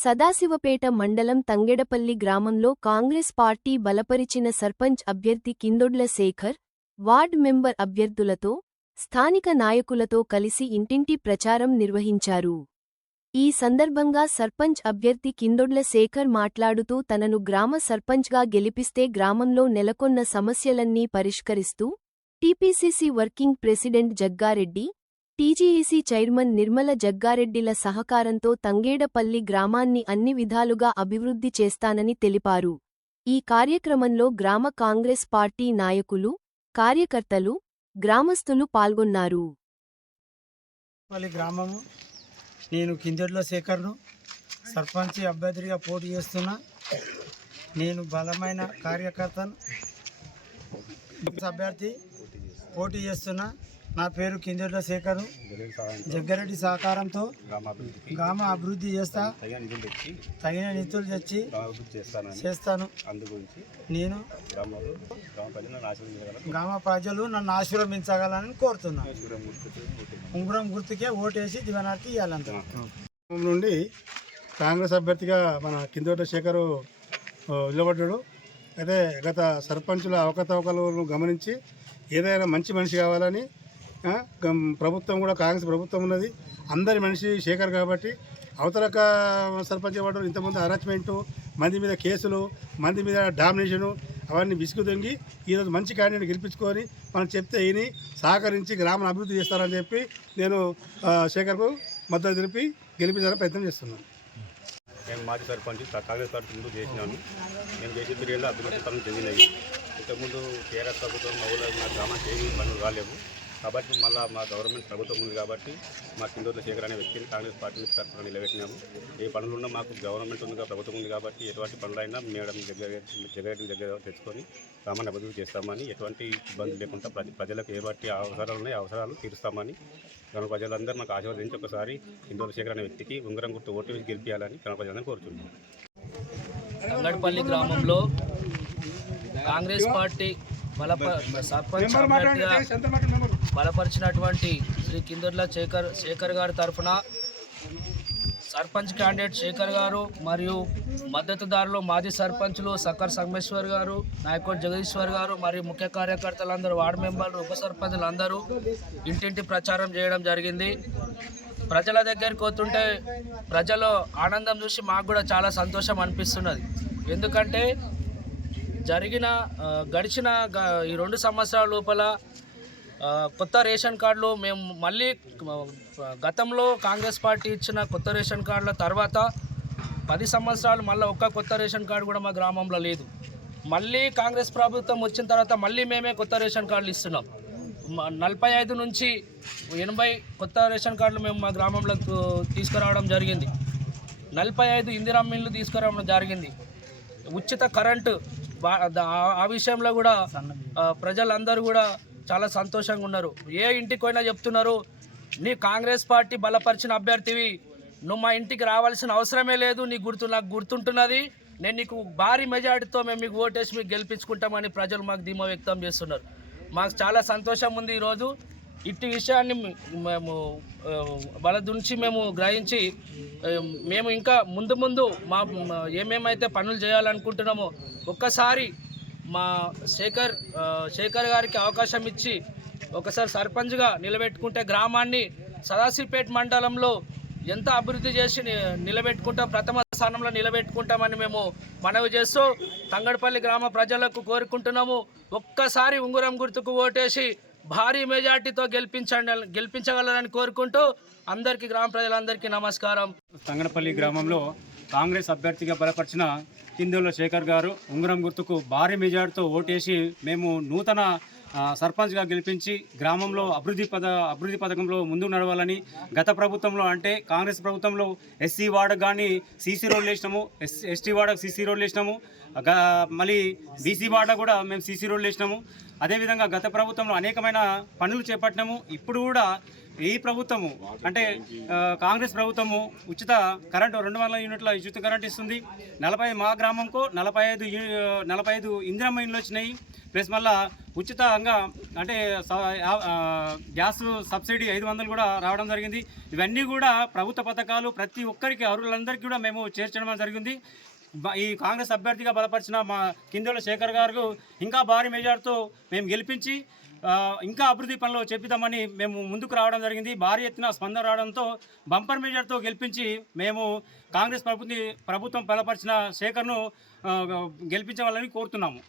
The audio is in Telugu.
సదాశివపేట మండలం తంగెడపల్లి గ్రామంలో కాంగ్రెస్ పార్టీ బలపరిచిన సర్పంచ్ అభ్యర్థి కిందొడ్ల శేఖర్ వార్డ్ మెంబర్ అభ్యర్థులతో స్థానిక నాయకులతో కలిసి ఇంటింటి ప్రచారం నిర్వహించారు. ఈ సందర్భంగా సర్పంచ్ అభ్యర్థి కిందొడ్ల శేఖర్ మాట్లాడుతూ తనను గ్రామ సర్పంచ్గా గెలిపిస్తే గ్రామంలో నెలకొన్న సమస్యలన్నీ పరిష్కరిస్తూ TPCC working president Jagga Reddy TGEC chairman Nirmala జగ్గారెడ్డిల సహకారంతో తంగేడపల్లి గ్రామాన్ని అన్ని విధాలుగా అభివృద్ధి చేస్తానని తెలిపారు. ఈ కార్యక్రమంలో గ్రామ కాంగ్రెస్ పార్టీ నాయకులు కార్యకర్తలు గ్రామస్తులు పాల్గొన్నారు. గ్రామము. నేను కిందెడ్ల శేఖర్ను సర్పంచ్ అభ్యర్థిగా పోటీ చేస్తున్నా. నేను బలమైన కార్యకర్తను అభ్యర్థి పోటీ చేస్తున్నా. నా పేరు కిందెడ్ల శేఖరు. జగ్గారెడ్డి సహకారంతో గ్రామ అభివృద్ధి చేస్తా. తగిన నిధులు తెచ్చి తగిన నిధులు తెచ్చి గ్రామాభివృద్ధి చేస్తానని చేస్తాను. అందు గురించి నేను గ్రామ ప్రజలు నన్ను ఆశీర్వదించగలని కోరుతున్నాను ఉంగరం గుర్తుకే ఓటేసి దివనార్తి ఇవ్వాలంత నుండి కాంగ్రెస్ అభ్యర్థిగా మన కిందోట శేఖరు నిలబడ్డాడు. అయితే గత సర్పంచుల అవకతవకలను గమనించి ఏదైనా మంచి మనిషి కావాలని ప్రభుత్వం కూడా కాంగ్రెస్ ప్రభుత్వం ఉన్నది. అందరి మనిషి శేఖర్ కాబట్టి అవతలక సర్పంచ్ ఇవ్వడం ఇంతమంది హరాచ్మెంటు మంది మీద కేసులు మంది మీద డామినేషను అవన్నీ విసుగు దొంగి ఈరోజు మంచి క్యాండిడేట్ గెలిపించుకొని మనం చెప్తే ఈయన సహకరించి గ్రామాన్ని అభివృద్ధి చేస్తారని చెప్పి నేను శేఖర్కు మద్దతు తెలిపి గెలిపించాలని ప్రయత్నం చేస్తున్నాను. నేను మాజీ సర్పంచ్ కాంగ్రెస్ పార్టీ ముందు చేసినాను. నేను చేసే పీరియడ్లో అభివృద్ధి పనులు ఇంతకుముందు టీఆర్ఎస్ ప్రభుత్వం మా ఊళ్ళో మా గ్రామానికి పనులు రాలేవు. కాబట్టి మళ్ళీ మా గవర్నమెంట్ ప్రభుత్వం ఉంది కాబట్టి మా కిందోట్ల శేఖర్ అనే వ్యక్తిని కాంగ్రెస్ పార్టీ నుంచి తరఫున నిలబెట్టినాము. ఏ పనులు ఉన్నా మాకు గవర్నమెంట్ ఉంది ప్రభుత్వం ఉంది కాబట్టి ఎటువంటి పనులైనా మేడం దగ్గర జగన్ దగ్గర తెచ్చుకొని గ్రామాన్ని అభివృద్ధి చేస్తామని ఎటువంటి ఇబ్బంది లేకుండా ప్రజ ప్రజలకు బట్టి అవసరాలు ఉన్నాయో అవసరాలు తీరుస్తామని గ్రామ ప్రజలందరూ మాకు ఆశీర్వదించి ఒకసారి కిందోట్ల శేఖర్ అనే వ్యక్తికి ఉంగరం గుర్తు ఓటు వేసి గెలిపించాలని గ్రామ ప్రజలందరూ తంగడపల్లి గ్రామంలో కాంగ్రెస్ పార్టీ బలప సర్పంచ్ అభ్యర్థిగా బలపరిచినటువంటి శ్రీ కిందర్ల శేఖర్ శేఖర్ గారి తరఫున సర్పంచ్ క్యాండిడేట్ శేఖర్ గారు మరియు మద్దతుదారులు మాజీ సర్పంచులు సక్కర్ సంగమేశ్వర్ గారు నాయకుడు జగదీశ్వర్ గారు మరియు ముఖ్య కార్యకర్తలందరూ వార్డు మెంబర్లు ఉప సర్పంచులు అందరూ ఇంటింటి ప్రచారం చేయడం జరిగింది. ప్రజల దగ్గరికి పోతుంటే ప్రజలు ఆనందం చూసి మాకు కూడా చాలా సంతోషం అనిపిస్తున్నది. ఎందుకంటే జరిగిన గడిచిన గ- ఈ రెండు సంవత్సరాల లోపల కొత్త రేషన్ కార్డులు మేము మళ్ళీ గతంలో కాంగ్రెస్ పార్టీ ఇచ్చిన కొత్త రేషన్ కార్డుల తర్వాత పది సంవత్సరాలు మళ్ళీ ఒక్క కొత్త రేషన్ కార్డు కూడా మా గ్రామంలో లేదు. మళ్ళీ కాంగ్రెస్ ప్రభుత్వం వచ్చిన తర్వాత మళ్ళీ మేమే కొత్త రేషన్ కార్డులు ఇస్తున్నాం. నలభై ఐదు నుంచి ఎనభై కొత్త రేషన్ కార్డులు మేము మా గ్రామంలో తీసుకురావడం జరిగింది. నలభై ఐదు ఇందిరా మిల్లు తీసుకురావడం జరిగింది. ఉచిత కరెంటు ఆ- విషయంలో కూడా ప్రజలందరూ కూడా చాలా సంతోషంగా ఉన్నారు. ఏ ఇంటికి పోయినా చెప్తున్నారు నీ కాంగ్రెస్ పార్టీ బలపరిచిన అభ్యర్థివి నువ్వు మా ఇంటికి రావాల్సిన అవసరమే లేదు నీ గుర్తు నాకు గుర్తుంటున్నది. నేను నీకు భారీ మెజార్టీతో మేము మీకు ఓటేసి మీకు గెలిపించుకుంటామని ప్రజలు మాకు ధీమా వ్యక్తం చేస్తున్నారు. మాకు చాలా సంతోషం ఉంది ఈరోజు. ఇట్టి విషయాన్ని మేము ఆ, వాళ్ళ నుంచి మేము గ్రహించి మేము ఇంకా ముందు ముందు మా ఏమేమైతే పనులు చేయాలనుకుంటున్నామో ఒక్కసారి మా శేఖర్ శేఖర్ గారికి అవకాశం ఇచ్చి ఒకసారి సర్పంచ్గా నిలబెట్టుకుంటే గ్రామాన్ని సదాశివపేట మండలంలో ఎంత అభివృద్ధి చేసి నిలబెట్టుకుంటాం ప్రథమ స్థానంలో నిలబెట్టుకుంటామని మేము మనవి చేస్తూ తంగడపల్లి గ్రామ ప్రజలకు కోరుకుంటున్నాము. ఒక్కసారి ఉంగరం గుర్తుకు ఓటేసి భారీ మెజార్టీతో గెలిపించండి గెలిపించగలరని కోరుకుంటూ అందరికీ గ్రామ ప్రజలందరికీ నమస్కారం. తంగడపల్లి గ్రామంలో కాంగ్రెస్ అభ్యర్థిగా బలపరిచిన కిందెల శేఖర్ గారు ఉంగరం గుర్తుకు భారీ మెజార్టీతో ఓటేసి మేము నూతన సర్పంచ్గా గెలిపించి గ్రామంలో అభివృద్ధి పద అభివృద్ధి పథకంలో ముందుకు నడవాలని గత ప్రభుత్వంలో అంటే కాంగ్రెస్ ప్రభుత్వంలో ఎస్సీ వార్డుకు కానీ సీసీ రోడ్లు వేసినాము ఎస్ ఎస్టీ వార్డుకు సీసీ రోడ్లు వేసినాము మళ్ళీ బీసీ వార్డు కూడా మేము సీసీ రోడ్లు వేసినాము. అదేవిధంగా గత ప్రభుత్వంలో అనేకమైన పనులు చేపట్టినాము. ఇప్పుడు కూడా ఈ ప్రభుత్వము అంటే కాంగ్రెస్ ప్రభుత్వము ఉచిత కరెంటు రెండు వందల యూనిట్ల ఉచిత కరెంట్ ఇస్తుంది. నలభై మా గ్రామంకు నలభై ఐదు నలభై ఐదు ఇందిరమ్మ ఇండ్లు వచ్చినాయి. ప్లస్ మళ్ళా ఉచితంగా అంటే స- గ్యాస్ సబ్సిడీ ఐదు వందలు కూడా రావడం జరిగింది. ఇవన్నీ కూడా ప్రభుత్వ పథకాలు ప్రతి ఒక్కరికి అర్హులందరికీ కూడా మేము చేర్చడం జరిగింది. ఈ కాంగ్రెస్ అభ్యర్థిగా బలపరిచిన మా కిందెల శేఖర్ గారు ఇంకా భారీ మెజార్టీతో మేము గెలిపించి ఇంకా అభివృద్ధి పనులు చెప్పిద్దామని మేము ముందుకు రావడం జరిగింది. భారీ ఎత్తున స్పందన రావడంతో బంపర్ మెజార్టీతో గెలిపించి మేము కాంగ్రెస్ ప్రభుత్వం ప్రభుత్వం బలపరిచిన శేఖర్ను గెలిపించవాలని కోరుతున్నాము.